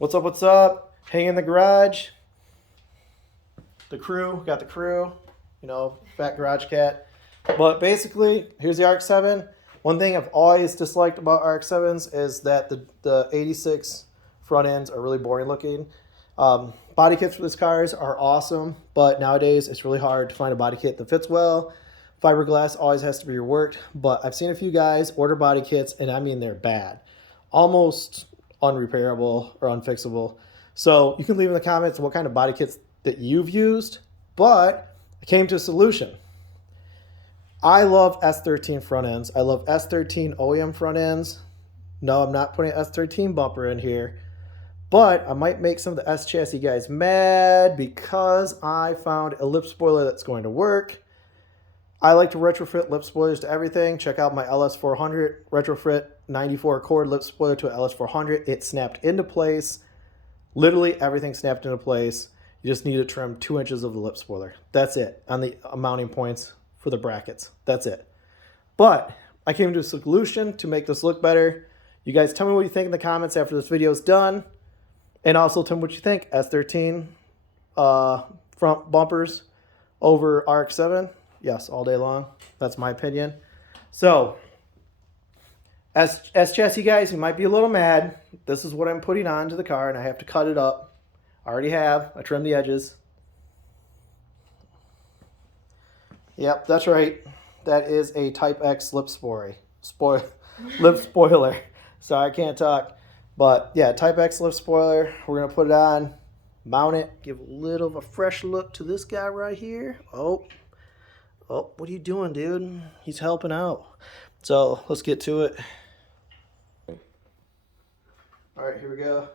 What's up, what's up? Hang in the garage. The crew, got the crew, you know, fat garage cat. But basically, here's the Rx-7. One thing I've always disliked about Rx-7s is that the 86 front ends are really boring looking. Body kits for these cars are awesome, but nowadays it's really hard to find a body kit that fits well. Fiberglass always has to be reworked, but I've seen a few guys order body kits, and I mean they're bad. Almost unrepairable or unfixable. So you can leave in the comments what kind of body kits that you've used, but I came to a solution. I love S13 front ends. I love S13 OEM front ends. No, I'm not putting an S13 bumper in here, but I might make some of the S chassis guys mad because I found a lip spoiler that's going to work. I like to retrofit lip spoilers to everything. Check out my LS400 retrofit 94 cord lip spoiler to an LS400. It snapped into place. Literally everything snapped into place. You just need to trim 2 inches of the lip spoiler. That's it on the mounting points for the brackets. That's it. But I came to a solution to make this look better. You guys tell me what you think in the comments after this video is done. And also tell me what you think. S13 front bumpers over Rx-7. Yes, all day long. That's my opinion. So, as chassis guys, you might be a little mad. This is what I'm putting onto the car, and I have to cut it up. I already have. I trimmed the edges. Yep, that's right. That is a Type X lip spoiler. Lip spoiler. Sorry, I can't talk. But yeah, Type X lip spoiler. We're going to put it on, mount it, give a little of a fresh look to this guy right here. Oh, what are you doing, dude? He's helping out. So let's get to it. All right, here we go.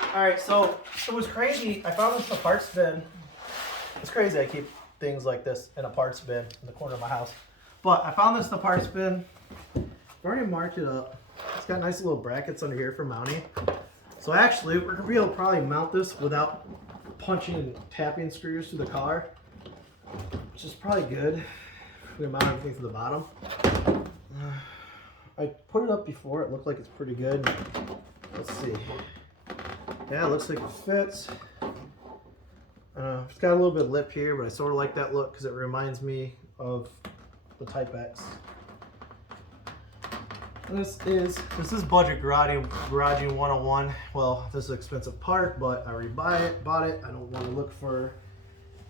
All right, so it was crazy. I found this in a parts bin. It's crazy I keep things like this in a parts bin in the corner of my house. But I found this in the parts bin. I've already marked it up. It's got nice little brackets under here for mounting. So actually, we're gonna be able to probably mount this without punching and tapping screws through the car, which is probably good. We're gonna mount everything to the bottom. I put it up before. It looked like it's pretty good. Let's see. Yeah, it looks like it fits. It's got a little bit of lip here, but I sort of like that look because it reminds me of the Type X. This is budget garaging 101. Well, this is an expensive part, but I already bought it. I don't want to look for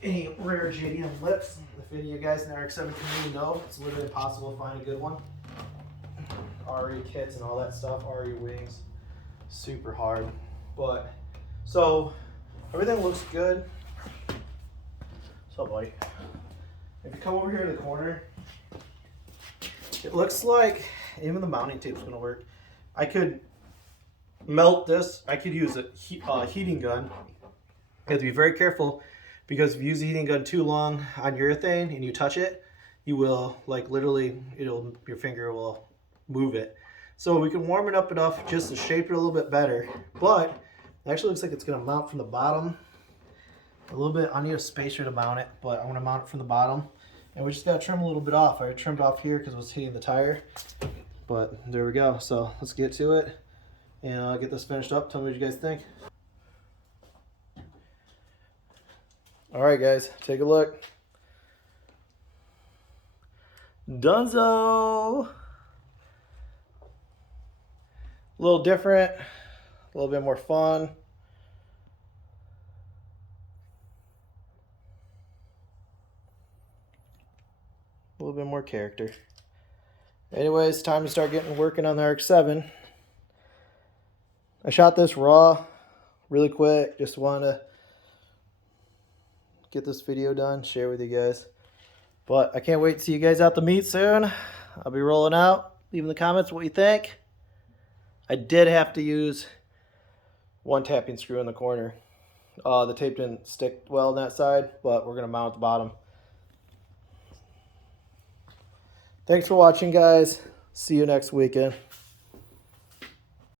any rare JDM lips. If any of you guys in the Rx-7 community know, it's literally impossible to find a good one. RE kits and all that stuff, RE wings, super hard. But so everything looks good. So, buddy, if you come over here to the corner, it looks like even the mounting tape is going to work. I could melt this. I could use a heating gun. You have to be very careful because if you use a heating gun too long on urethane and you touch it, you will, like, literally, your finger will move it. So we can warm it up enough just to shape it a little bit better. But it actually looks like it's going to mount from the bottom a little bit. I need a spacer to mount it, but I'm going to mount it from the bottom. And we just got to trim a little bit off. I trimmed off here because it was hitting the tire. But there we go. So let's get to it and get this finished up. Tell me what you guys think. All right, guys, take a look. Dunzo. A little different, a little bit more fun. A little bit more character. Anyways, time to start working on the Rx-7. I shot this raw really quick. Just wanted to get this video done, share with you guys. But I can't wait to see you guys out the meet soon. I'll be rolling out. Leave in the comments what you think. I did have to use one tapping screw in the corner. The tape didn't stick well on that side, but we're going to mount at the bottom. Thanks for watching, guys. See you next weekend.